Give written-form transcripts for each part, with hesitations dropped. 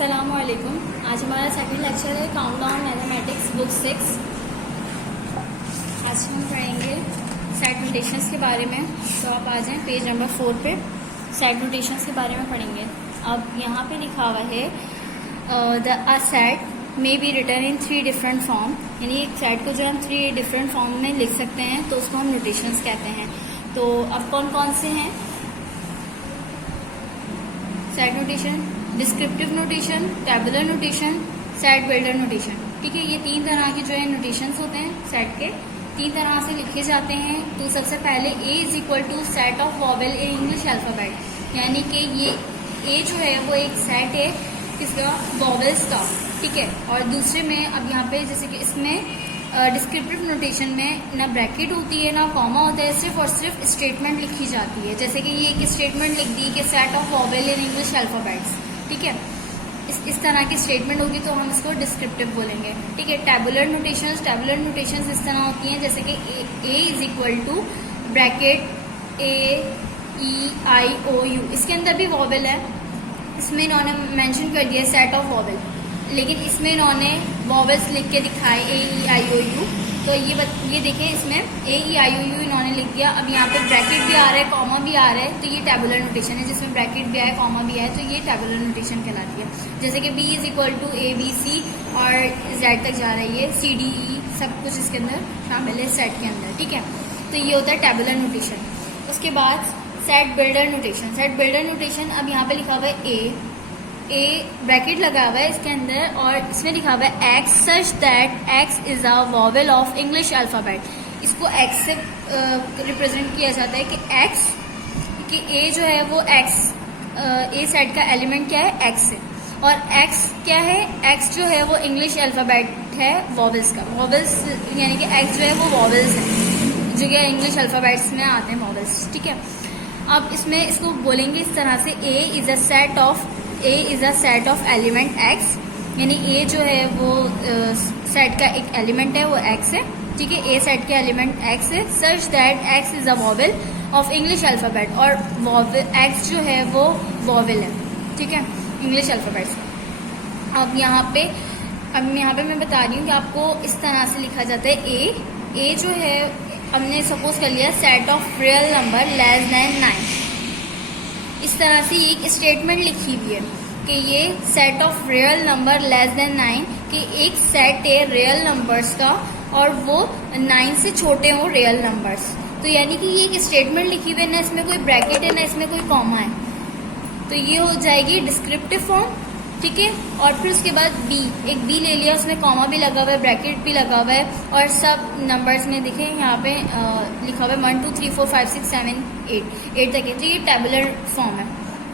अस्सलामुअलैकुम। आज हमारा सेकंड लेक्चर है काउंटडाउन मैथमेटिक्स बुक 6। आज हम पढ़ेंगे सेट नोटेशंस के बारे में। तो आप आ जाएं पेज नंबर 4 पे, सेट नोटेशंस के बारे में पढ़ेंगे। अब यहाँ पे लिखा हुआ है the set may be written in 3 different form, यानी एक सेट को जो हम 3 डिफरेंट फॉर्म में लिख सकते हैं तो उसको हम नोटेशंस कहते हैं। तो अब कौन कौन से हैं set notation? Descriptive notation, tabular notation, set builder notation. ठीक है, ये 3 तरह के जो है नोटेशंस होते हैं सेट के, 3 तरह से लिखे जाते हैं। तो सबसे पहले A is equal to set of vowel in English alphabet, यानी कि ये A जो है वो एक सेट है किसका? वॉवेल्स का। ठीक है, और दूसरे में अब यहाँ पे जैसे कि इसमें डिस्क्रिप्टिव नोटेशन में ना ब्रैकेट होती है ना कॉमा होता है, सिर्फ और सिर्फ स्टेटमेंट लिखी जाती है। जैसे कि ये एक स्टेटमेंट लिख दी कि set of vowel in English alphabets. ठीक है, इस तरह की स्टेटमेंट होगी तो हम इसको डिस्क्रिप्टिव बोलेंगे। ठीक है, टैबुलर नोटेशंस इस तरह होती हैं जैसे कि A is equal to bracket A-E-I-O-U, इसके अंदर भी वॉवेल है। इसमें इन्होंने मेंशन कर दिया सेट ऑफ वॉवेल, लेकिन इसमें इन्होंने वॉवेल्स लिख के दिखाए A-E-I-O-U। तो ये देखें, इसमें A-E-I-O-U इन्होंने लिख दिया। अब यहाँ पे ब्रैकेट भी आ रहा है, कॉमा भी आ रहा है, तो ये टैबुलर नोटेशन है। जिसमें ब्रैकेट भी आया, कॉमा भी आया, तो ये टैबुलर नोटेशन कहलाती है। जैसे कि B is equal to A-B-C और Z तक जा रही है, C-D-E सब कुछ इसके अंदर शामिल है सेट के अंदर। ठीक है, तो ये होता है टैबुलर नोटेशन। उसके बाद सेट बिल्डर नोटेशन। अब यहाँ पे लिखा हुआ है A ब्रैकेट लगा हुआ है इसके अंदर, और इसमें लिखा हुआ है X such that X is a vowel of English alphabet. इसको X से रिप्रेजेंट किया जाता है कि X, कि A जो है वो X, A सेट का एलिमेंट क्या है? X है, और X क्या है? X जो है वो इंग्लिश अल्फाबेट है वॉवेल्स का। वॉवेल्स यानी कि X जो है वो वॉवेल्स है जो कि इंग्लिश अल्फाबेट्स में आते हैं वॉवेल्स। ठीक है, अब इसमें इसको बोलेंगे इस तरह से A is a set of element X, यानी A जो है वो सेट का एक एलिमेंट है, वो X है। ठीक है, A सेट के एलिमेंट X है सच that X is a vowel of English alphabet, और X जो है वो वॉवेल है। ठीक है, इंग्लिश अल्फाबेट्स। अब यहाँ पे मैं बता रही हूँ कि आपको इस तरह से लिखा जाता है A जो है हमने सपोज कर लिया set of real number less than 9। इस तरह से एक स्टेटमेंट लिखी हुई है कि ये set of real number less than 9, कि एक सेट है रियल नंबर्स का और वो 9 से छोटे हों रियल नंबर्स। तो यानी कि ये एक स्टेटमेंट लिखी हुई है, ना इसमें कोई ब्रैकेट है ना इसमें कोई कॉमा है, तो ये हो जाएगी डिस्क्रिप्टिव फॉर्म। ठीक है, और फिर उसके बाद एक बी ले लिया, उसमें कॉमा भी लगा हुआ है, ब्रैकेट भी लगा हुआ है, और सब नंबर्स में देखें यहाँ पे लिखा हुआ है 1 2 3 4 5 6 7 8 तक है। तो ये टैबुलर फॉर्म है।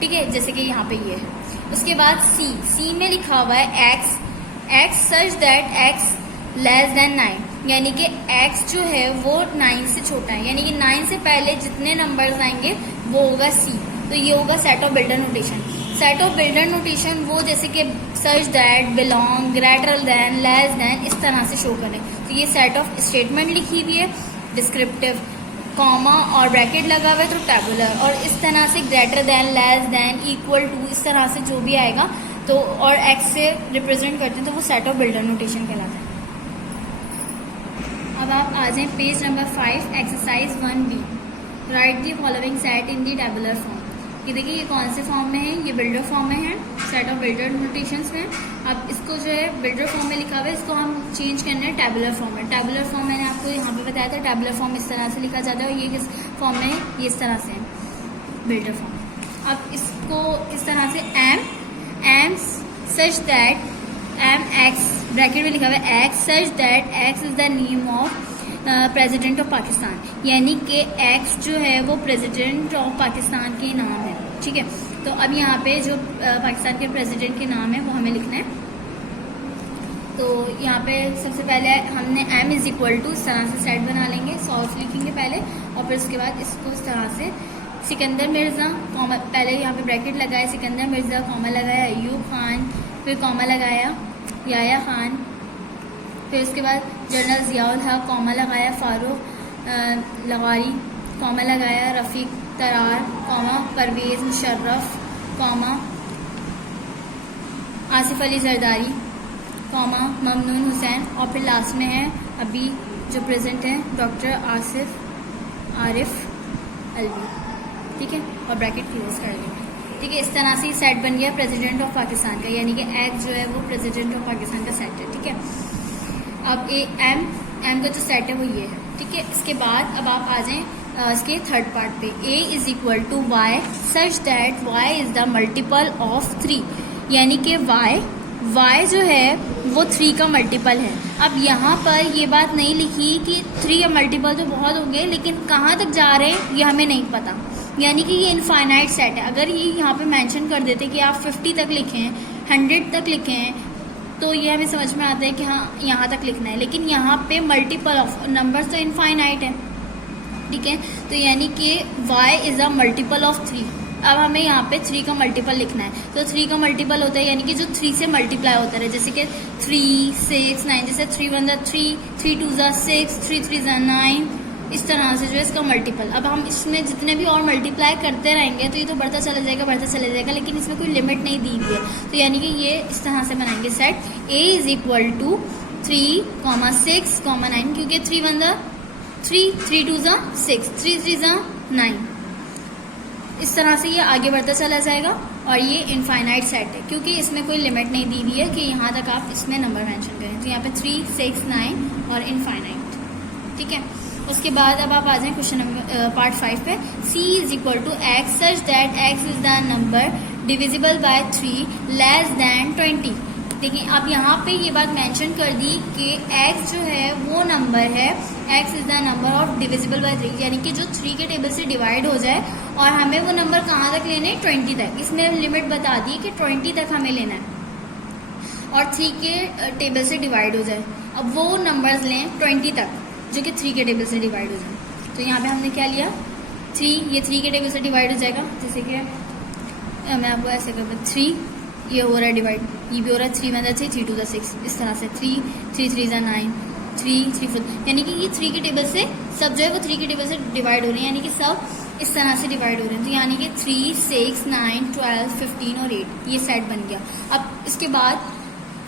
ठीक है, जैसे कि यहाँ पे ये है। उसके बाद सी में लिखा हुआ है x such that x less than 9, यानी कि एक्स जो है वो 9 से छोटा है, यानी कि 9 से पहले जितने नंबर्स आएंगे वो होगा सी। तो ये होगा सेट ऑफ बिल्डर नोटेशन। वो जैसे कि such that, belong, greater than, less then, इस तरह से शो करें। तो ये सेट ऑफ स्टेटमेंट लिखी हुई है, डिस्क्रिप्टिव, कॉमा और ब्रैकेट लगा हुआ है तो टैबुलर, और इस तरह से greater than, less than, equal to, इस तरह से जो भी आएगा तो और X से रिप्रेजेंट करते हैं तो वो सेट ऑफ बिल्डर नोटेशन कहलाता है। अब आप आ जाएं page number 5, exercise 1B। Right the following set in the tabular form. ये देखिए ये कौन से फॉर्म में है? ये बिल्डर फॉर्म में है, सेट ऑफ बिल्डर नोटेशंस में। अब इसको जो है बिल्डर फॉर्म में लिखा हुआ है, इसको हम चेंज करना है टैबुलर फॉर्म में। टैबुलर फॉर्म मैंने आपको यहाँ पे बताया था, टैबुलर फॉर्म इस तरह से लिखा जाता है, और ये किस फॉर्म में है? ये इस तरह से है, बिल्डर फॉर्म। अब इसको इस तरह से m such that m x, bracket में लिखा हुआ है x such that x is the name of president of Pakistan, यानी कि एक्स जो है वो प्रेसिडेंट ऑफ पाकिस्तान के नाम है। ठीक है, तो अब यहाँ पे जो पाकिस्तान के प्रेसिडेंट के नाम है वो हमें लिखना है। तो यहाँ पे सबसे पहले हमने एम इज इक्वल टू इस तरह से सेट बना लेंगे, सॉल्व लिखेंगे पहले, और फिर उसके बाद इसको इस तरह से सिकंदर मिर्ज़ा, कॉमा, पहले यहाँ पे ब्रैकेट लगाया, सिकंदर मिर्ज़ा, कॉमा लगाया, अयूब खान, फिर कॉमा लगाया, याया खान, फिर उसके बाद जनरल ज़ियाउल हक, कॉमा लगाया, फारूक लगारी, कॉमा लगाया, Rafiq Tarar, comma, Pervez Musharraf, comma, Asif Ali Zardari, comma Mamnoon Hussain, और फिर लास्ट में है अभी जो प्रेजेंट है डॉक्टर आरिफ अलवी, ठीक है, और ब्रैकेट क्लोज कर देंगे, ठीक है। इस तरह से सेट बन गया प्रेसिडेंट ऑफ पाकिस्तान का, यानी कि एक्स जो है वो प्रेसिडेंट ऑफ पाकिस्तान का सेट है, ठीक है। अब एम का जो सेट है वो ये है, ठीक है। इसके बाद अब आप आ जाएं इसके थर्ड पार्ट पे, A is equal to Y such that Y is the multiple of 3, यानी कि वाई जो है वो 3 का मल्टीपल है। अब यहाँ पर ये बात नहीं लिखी कि 3 का मल्टीपल तो बहुत होंगे, लेकिन कहाँ तक जा रहे हैं ये हमें नहीं पता, यानी कि ये इनफाइनाइट सेट है। अगर ये यहाँ पे मेंशन कर देते कि आप 50 तक लिखें, 100 तक लिखें, तो ये हमें समझ में आता है कि हाँ यहाँ तक लिखना है, लेकिन यहाँ पे मल्टीपल ऑफ नंबर्स तो इनफाइनाइट है, ठीक है। तो यानी कि y is a multiple of 3। अब हमें यहाँ पे 3 का मल्टीपल लिखना है, तो 3 का मल्टीपल होता है यानी कि जो 3 से मल्टीप्लाई होता है, जैसे कि 3, 6, 9, जैसे 3 1 3, 3 2 6, 3 3 9, इस तरह से जो है इसका मल्टीपल। अब हम इसमें जितने भी और मल्टीप्लाई करते रहेंगे तो ये तो बढ़ता चला जाएगा, लेकिन इसमें कोई लिमिट नहीं दी हुई है, तो यानी कि ये इस तरह से बनाएंगे set A is equal to 3, 6, 9, क्योंकि 3 1 3, 3 2 6, 3 3 9, इस तरह से ये आगे बढ़ता चला जाएगा, और ये इनफाइनाइट सेट है क्योंकि इसमें कोई लिमिट नहीं दी हुई है कि यहाँ तक आप इसमें नंबर मेंशन करें, तो यहाँ पे 3, 6, 9 और इनफाइनाइट, ठीक है। उसके बाद अब आप आ जाएं क्वेश्चन नंबर पार्ट 5 पे, c is equal to x such that x is the number divisible by 3 less than 20। देखिए अब यहाँ पे ये बात मेंशन कर दी कि x जो है वो नंबर है, x is the number of divisible by 3, यानी कि जो 3 के टेबल से डिवाइड हो जाए, और हमें वो नंबर कहाँ तक लेने हैं, 20 तक। इसमें लिमिट बता दी कि 20 तक हमें लेना है, और 3 के टेबल से डिवाइड हो जाए। अब वो नंबर्स लें 20 तक जो कि 3 के टेबल से डिवाइड हो जाए। तो यहाँ पे हमने क्या लिया, 3, ये 3 के टेबल से डिवाइड हो जाएगा, जैसे कि मैं आपको ऐसे कर दूँ, 3 ये हो रहा है डिवाइड, ये भी हो रहा है, 3 1 3, 3 2 6, इस तरह से 3 3 3 9, 3 3 4, यानी कि ये 3 के टेबल से सब जो है वो 3 के टेबल से डिवाइड हो रहे हैं, यानी कि सब इस तरह से डिवाइड हो रहे हैं। तो यानी कि 3 6 9 12 15 और 8 ये सेट बन गया। अब इसके बाद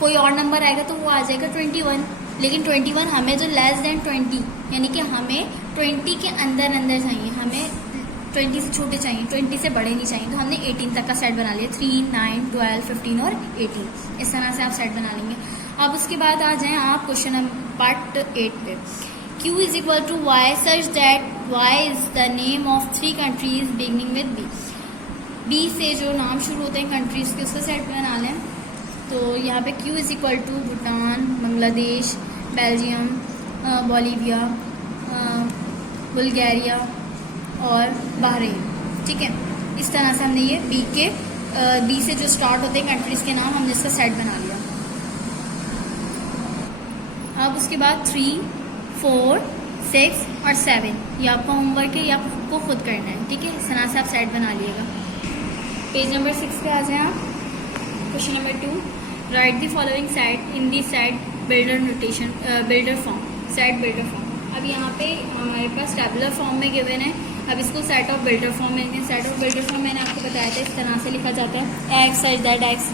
कोई और नंबर आएगा तो वो आ जाएगा 21, लेकिन 21 हमें जो लेस देन 20, यानी कि हमें 20 के अंदर चाहिए, हमें 20 से छोटे चाहिए, 20 से बड़े नहीं चाहिए, तो हमने 18 तक का सेट बना लिया, 3 9 12 15 और 18, इस तरह से आप सेट बना लेंगे। अब उसके बाद आ जाएं आप क्वेश्चन नंबर पार्ट 8 पे, q is equal to Y such that Y is the name of 3 countries beginning with B से जो नाम शुरू होते हैं कंट्रीज के, उसका सेट बना लें। तो यहाँ पे q is equal to Bhutan, Bangladesh, Belgium, Bolivia, Bulgaria और बहरीन, ठीक है। इस तरह से हमने ये बी से जो स्टार्ट होते हैं कंट्रीज के नाम, हमने इसका सेट बना लिया। अब उसके बाद 3, 4, 6 और 7 ये आपका होमवर्क है, ये आपको खुद करना है, ठीक है। इस तरह से आप सेट बना लिएगा। पेज नंबर 6 पे आ जाए आप। Question number 2, right the following set in the set builder notation, builder form, set builder form. अब यहाँ पे हमारे पास टेबुलर फॉर्म में गिवन है, अब इसको सेट ऑफ बिल्डर फॉर्म में, सेट ऑफ बिल्डर फॉर्म मैंने आपको बताया था इस तरह से लिखा जाता है, x such that x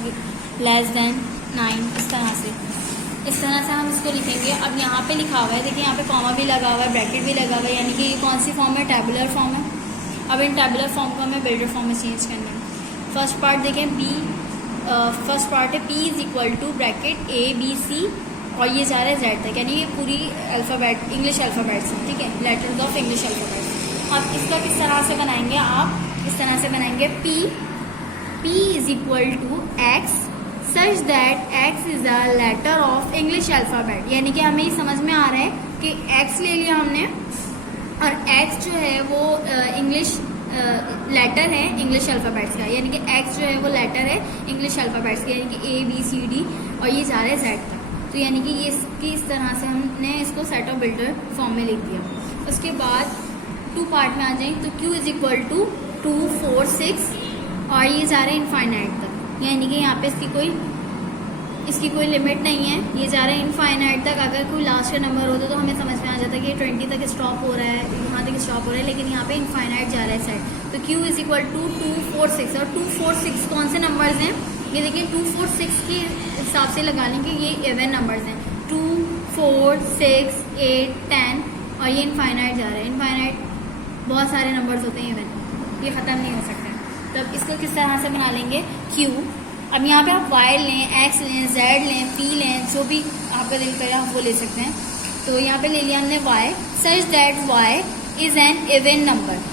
less than 9, इस तरह से हम इसको लिखेंगे। अब यहाँ पे लिखा हुआ है, देखिए यहाँ पे कॉमा भी लगा हुआ है, ब्रैकेट भी लगा हुआ है, यानी कि ये कौन सी फॉर्म है, टेबुलर फॉर्म है। अब इन टेबुलर फॉर्म को हमें बिल्डर फॉर्म में चेंज करना है। फर्स्ट पार्ट देखें, फर्स्ट पार्ट है p is equal to bracket a b c और ये जा रहा है z तक, यानी ये पूरी अल्फ़ाबेट इंग्लिश अल्फ़ाबेट्स हैं, ठीक है, लेटर्स ऑफ इंग्लिश अल्फ़ाबेट्स। अब इसका किस तरह से बनाएंगे आप, इस तरह से बनाएंगे p is equal to x such that x is a letter of English alphabet, यानी कि हमें ये समझ में आ रहा है कि x ले लिया हमने, और x जो है वो इंग्लिश लेटर है इंग्लिश अल्फ़ाबेट्स का, यानी कि x जो है वो लेटर है इंग्लिश अल्फ़ाबेट्स का, यानी कि a b c d और ये जा रहा है z तक। तो यानी कि ये इसकी इस तरह से हमने इसको सेट ऑफ बिल्डर फॉर्म में लिख दिया। उसके बाद 2 पार्ट में आ जाए, तो q इज इक्वल टू 2 4 6 और ये जा रहा है इनफाइनाइट तक, यानी कि यहाँ पे इसकी कोई लिमिट नहीं है, ये जा रहा है इनफाइनाइट तक। अगर कोई लास्ट का नंबर होता तो हमें समझ में आ जाता कि ये 20 तक स्टॉप हो रहा है, यहाँ तक स्टॉप हो रहा है, लेकिन यहाँ पे इनफाइनाइट जा रहा है सेट। तो q इज इक्वल टू 2 4 6 और 2 4 6 कौन से नंबर्स हैं, ये देखिए 2, 4, 6 के हिसाब से लगा लेंगे, ये इवन नंबर्स हैं 2, 4, 6, 8, 10 और ये इनफाइनाइट जा रहा है। इनफाइनाइट बहुत सारे नंबर्स होते हैं इवन, ये ख़त्म नहीं हो सकते। तो अब इसको किस तरह से बना लेंगे क्यू। अब यहाँ पे आप वाई लें, एक्स लें, जेड लें, पी लें, जो भी आपका दिल करे आप वो ले सकते हैं। तो यहाँ पे ले लिया हमने y, such that y is an even number.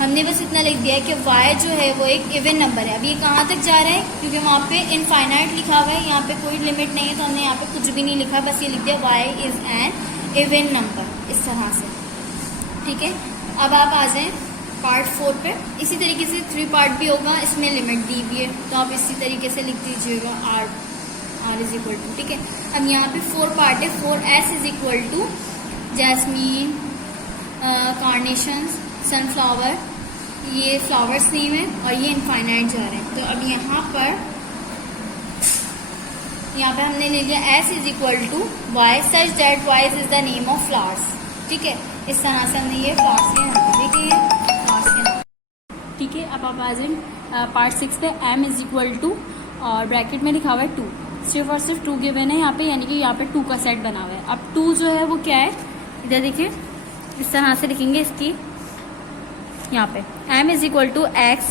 हमने बस इतना लिख दिया है कि y जो है वो एक इवन नंबर है। अब ये कहाँ तक जा रहा है, क्योंकि वहाँ पे इनफाइनाइट लिखा हुआ है, यहाँ पे कोई लिमिट नहीं है, तो हमने यहाँ पे कुछ भी नहीं लिखा, बस ये लिख दिया y is an even number, इस तरह से। ठीक है, अब आप आ जाएं पार्ट 4 पे। इसी तरीके से 3 पार्ट भी होगा, इसमें लिमिट दी भी है, तो आप इसी तरीके से लिख दीजिएगा r इज इक्वल टू। ठीक है, अब यहाँ पे 4 पार्ट है। 4s is equal to jasmine, carnations, sunflower, ये फ्लावर्स नेम है और ये इनफाइनाइट जा रहे हैं। तो अब यहाँ पे हमने ले लिया s is equal to Y such that Y is the name of flowers. ठीक है, इस तरह से हमने ये फ्लावर्स के नाम देखिए, ये फ्लावर्स के नाम। ठीक है, अब आप आ जाए पार्ट 6 पे। m इज इक्वल टू और ब्रैकेट में लिखा हुआ है 2, सिर्फ और सिर्फ 2 गिवन है यहाँ पे, यानी कि यहाँ पे 2 का सेट बना हुआ है। अब 2 जो है वो क्या है, इधर देखिए, इस तरह से लिखेंगे इसकी यहाँ पे m is equal to x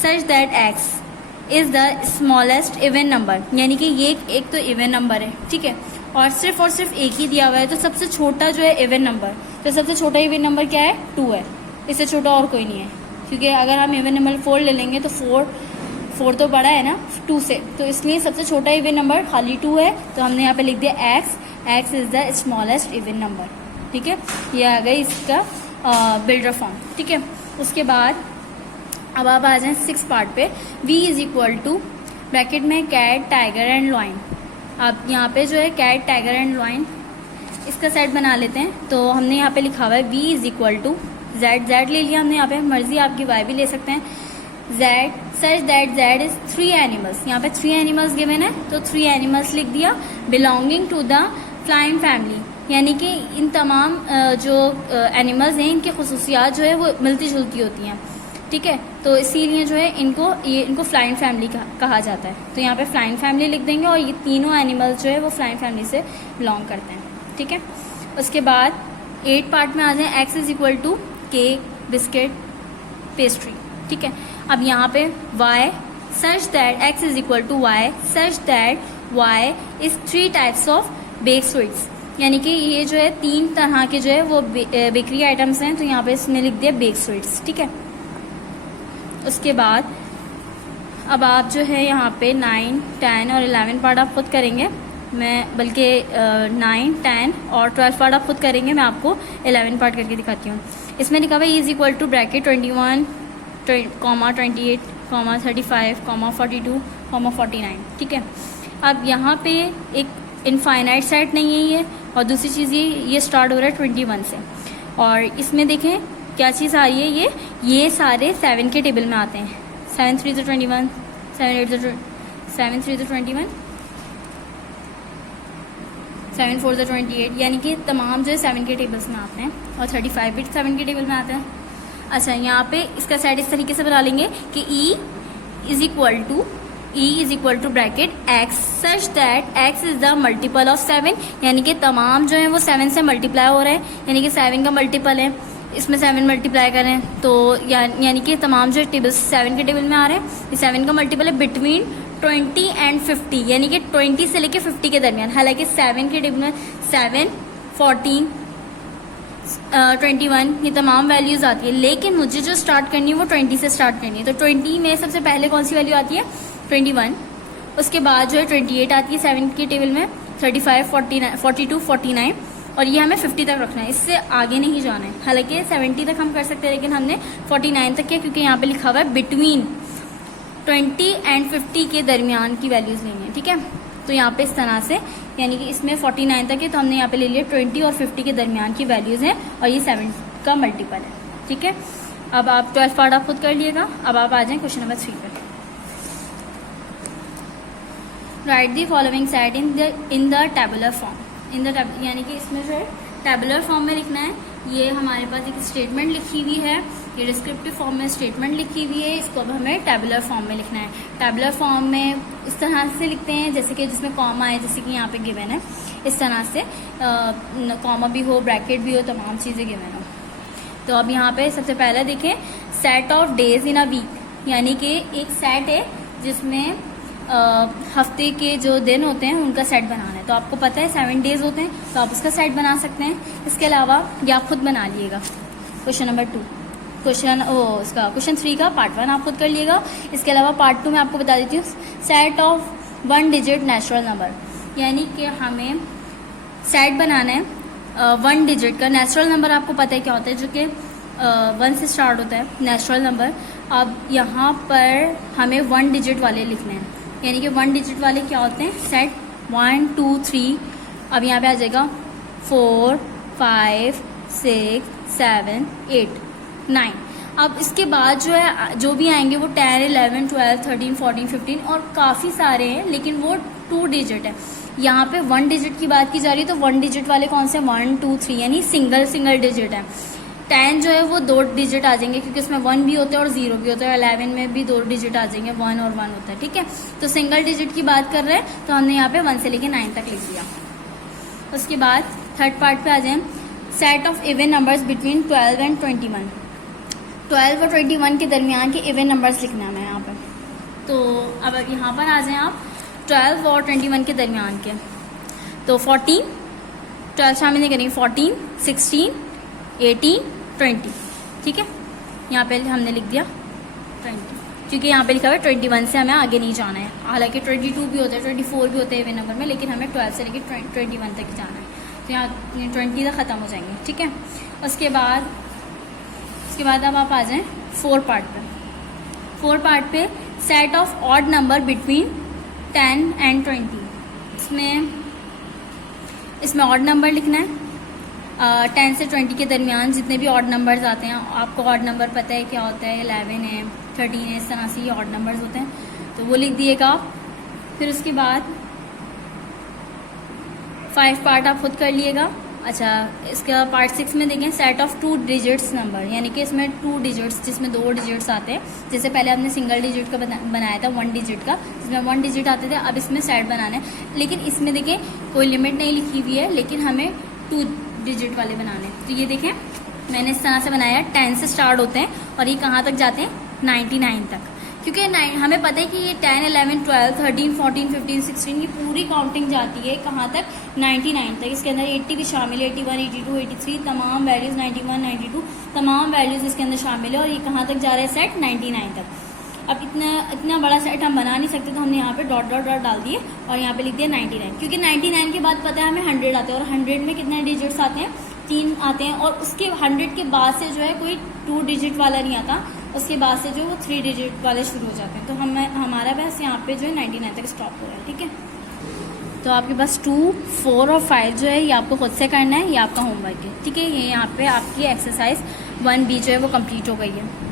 such that x is the smallest even number, यानी कि ये एक तो इवन नंबर है। ठीक है, और सिर्फ एक ही दिया हुआ है, तो सबसे छोटा जो है इवन नंबर, तो सबसे छोटा इवन नंबर क्या है, 2 है, इससे छोटा और कोई नहीं है। क्योंकि अगर हम इवन नंबर 4 ले लेंगे तो 4 तो बड़ा है ना 2 से, तो इसलिए सबसे छोटा इवन नंबर खाली 2 है, तो हमने यहाँ पे लिख दिया x is the smallest even number. ठीक है, ये आ गई इसका बिल्डर फॉर्म। ठीक है, उसके बाद अब आप आ जाएं 6 पार्ट पे। v is equal to bracket में कैट, टाइगर एंड लॉइन। अब यहाँ पे जो है कैट, टाइगर एंड लॉइन, इसका सेट बना लेते हैं। तो हमने यहाँ पे लिखा हुआ है v is equal to z ले लिया हमने, यहाँ पे मर्जी आपकी y भी ले सकते हैं। z such that z is 3 animals, यहाँ पे 3 एनिमल्स गिवन है, तो 3 एनिमल्स लिख दिया belonging to the flying family, यानी कि इन तमाम जो एनिमल्स हैं इनकी खुसूसियात जो है वो मिलती जुलती होती हैं। ठीक है, तो इसीलिए जो है इनको फ्लाइंग फैमिली कहा जाता है। तो यहाँ पे फ्लाइंग फैमिली लिख देंगे, और ये तीनों एनिमल्स जो है वो फ्लाइंग फैमिली से बिलोंग करते हैं। ठीक है, उसके बाद 8 पार्ट में आ जाए। x is equal to cake, biscuit, pastry. ठीक है, अब यहाँ पे y such that x is equal to y such that y is 3 types of bake sweets, यानी कि ये जो है 3 तरह के जो है वो बेकरी आइटम्स हैं, तो यहाँ पे इसने लिख दिया बेक स्वीट्स। ठीक है, उसके बाद अब आप जो है यहाँ पे 9, 10 और 11 पार्ट आप खुद करेंगे, मैं बल्कि 9, 10 और 12 पार्ट आप खुद करेंगे, मैं आपको 11 पार्ट करके दिखाती हूँ। इसमें लिखा हुआ है इज इक्वल टू ब्रैकेट 21, 28, 35, 42, 49। ठीक है, अब यहाँ पे एक इनफाइनाइट सेट नहीं है ये, और दूसरी चीज़ ये स्टार्ट हो रहा है 21 से, और इसमें देखें क्या चीज़ आ रही है, ये सारे 7 के टेबल में आते हैं। 7 3 तो 21, 7 3 तो 21, 7 4 तो 28, यानी कि तमाम जो है 7 के टेबल्स में आते हैं, और 35 भी 7 के टेबल में आते हैं। अच्छा, यहाँ पे इसका सेट इस तरीके से बना लेंगे कि E is equal to bracket x such that x is the multiple of 7, यानी कि तमाम जो है वो 7 से मल्टीप्लाई हो रहे हैं, यानी कि 7 का मल्टीपल है, इसमें 7 मल्टीप्लाई करें तो यानी कि तमाम जो टेबल्स 7 के टेबल में आ रहे हैं, ये 7 का मल्टीपल है बिटवीन 20 एंड 50, यानी कि 20 से लेके 50 के दरमियान। हालांकि 7 के टेबल में 7, 14, 21 ये तमाम वैल्यूज आती है, लेकिन मुझे जो स्टार्ट करनी है वो 20 से स्टार्ट करनी है। तो 20 में सबसे पहले कौन सी वैल्यू आती है, 21, उसके बाद जो है 28 आती है 7 के टेबल में, 35, 49, 42, 49, और ये हमें 50 तक रखना है, इससे आगे नहीं जाना है। हालांकि 70 तक हम कर सकते हैं, लेकिन हमने 49 तक किया, क्योंकि यहाँ पे लिखा हुआ है बिटवीन 20 एंड 50 के दरमियान की वैल्यूज लेनी है। ठीक है, तो यहाँ पे इस तरह से, यानी कि इसमें 49 तक है, तो हमने यहाँ पे ले लिया 20 और 50 के दरमियान की वैल्यूज हैं, और ये 7 का मल्टीपल है। ठीक है, अब आप 12 पार्ट आप खुद कर लिएगा। अब आप आ जाएं क्वेश्चन नंबर 3 पे। Right the following set in the tabular form, यानी कि इसमें जो है टेबुलर फॉर्म में लिखना है। ये हमारे पास एक स्टेटमेंट लिखी हुई है ये डिस्क्रिप्टिव फॉर्म में स्टेटमेंट लिखी हुई है, इसको अब हमें टैबुलर फॉर्म में लिखना है। टैबुलर फॉर्म में इस तरह से लिखते हैं जैसे कि जिसमें कॉमा है, जैसे कि यहाँ पे गिवन है, इस तरह से कॉमा भी हो, ब्रैकेट भी हो, तमाम चीज़ें गिवन हो। तो अब यहाँ पे सबसे पहले देखें set of days in a week, यानी कि एक सेट है जिसमें हफ्ते के जो दिन होते हैं उनका सेट बनाना है। तो आपको पता है 7 डेज होते हैं, तो आप उसका सेट बना सकते हैं। इसके अलावा ये आप खुद बना लिएगा। क्वेश्चन नंबर 2, क्वेश्चन 3 का पार्ट 1 आप खुद कर लिएगा। इसके अलावा पार्ट 2 में आपको बता देती हूँ set of 1 digit natural number, यानी कि हमें सेट बनाना है 1 डिजिट का। नेचुरल नंबर आपको पता है क्या होता है, जो कि 1 से स्टार्ट होता है नेचुरल नंबर। अब यहाँ पर हमें 1 डिजिट वाले लिखने हैं, यानी कि 1 डिजिट वाले क्या होते हैं, सेट 1 2 3। अब यहाँ पे आ जाएगा 4 5 6 7 8 9। अब इसके बाद जो है जो भी आएंगे वो 10 11 12 13 14 15 और काफ़ी सारे हैं, लेकिन वो 2 डिजिट है। यहाँ पे 1 डिजिट की बात की जा रही है, तो 1 डिजिट वाले कौन से, 1 2 3, यानी सिंगल डिजिट है। 10 जो है वो 2 डिजिट आ जाएंगे, क्योंकि उसमें 1 भी होता है और 0 भी होता है। 11 में भी 2 डिजिट आ जाएंगे, 1 और 1 होता है, ठीक है। तो सिंगल डिजिट की बात कर रहे हैं, तो हमने यहाँ पे 1 से लेके 9 तक लिख दिया। उसके बाद थर्ड पार्ट पे आ जाए, set of even numbers between 12 and 21। 12 और 21 के दरमियान के इवन नंबर्स लिखना है यहाँ पर। तो अब यहाँ पर आ जाएं आप 12 और 21 के दरमियान के, तो 14, 12 शामिल नहीं करेंगे, 14 16 18 20, ठीक है। यहाँ पे हमने लिख दिया 20, क्योंकि यहाँ पे लिखा हुआ है 21 से हमें आगे नहीं जाना है। हालांकि 22 भी होता है, 24 भी होता है इवन नंबर में, लेकिन हमें 12 से लेकर 21 तक जाना है। तो यहाँ 20 तक ख़त्म हो जाएंगे, ठीक है। उसके बाद अब आप आ जाएं 4 पार्ट पे। 4 पार्ट पे set of odd number between 10 and 20। इसमें ऑड नंबर लिखना है। 10 से 20 के दरमियान जितने भी ऑड नंबर्स आते हैं, आपको ऑड नंबर पता है क्या होता है, 11 है, 13 है, इस तरह से ये ऑड नंबर्स होते हैं, तो वो लिख दिएगा आप। फिर उसके बाद 5 पार्ट आप खुद कर लिएगा। अच्छा, इसका पार्ट 6 में देखें सेट ऑफ 2 डिजिट्स नंबर, यानी कि इसमें 2 डिजिट्स जिसमें 2 डिजिट्स आते हैं। जैसे पहले हमने सिंगल डिजिट का बनाया था 1 डिजिट का, जिसमें 1 डिजिट आते थे। अब इसमें सेट बनाना है, लेकिन इसमें देखें कोई लिमिट नहीं लिखी हुई है, लेकिन हमें 2 डिजिट वाले बनाने। तो ये देखें मैंने इस तरह से बनाया, 10 से स्टार्ट होते हैं और ये कहाँ तक जाते हैं, 99 तक। क्योंकि हमें पता है कि ये 10 11 12 13 14 15 16 की पूरी काउंटिंग जाती है कहाँ तक, 99 तक। इसके अंदर 80 भी शामिल है, 81 82 83 तमाम वैल्यूज़, 91 92 तमाम वैल्यूज़ इसके अंदर शामिल है। और ये कहाँ तक जा रहा है, सेट 99 तक। अब इतना बड़ा सेट हम बना नहीं सकते, तो हमने यहाँ पे डॉट डॉट डॉट डाल दिए और यहाँ पे लिख दिया 99, क्योंकि 99 के बाद पता है हमें 100 आते हैं, और 100 में कितने डिजिट्स आते हैं, 3 आते हैं। और उसके 100 के बाद से जो है कोई 2 डिजिट वाला नहीं आता, उसके बाद से जो वो 3 डिजिट वाले शुरू हो जाते हैं। तो हमारा बस यहाँ पे जो है 99 तक स्टॉप हो रहा है, ठीक है। तो आपके पास 2 4 और 5 जो है ये आपको खुद से करना है, ये आपका होमवर्क है, ठीक है। ये यहाँ पे आपकी एक्सरसाइज 1B जो है वो कंप्लीट हो गई है।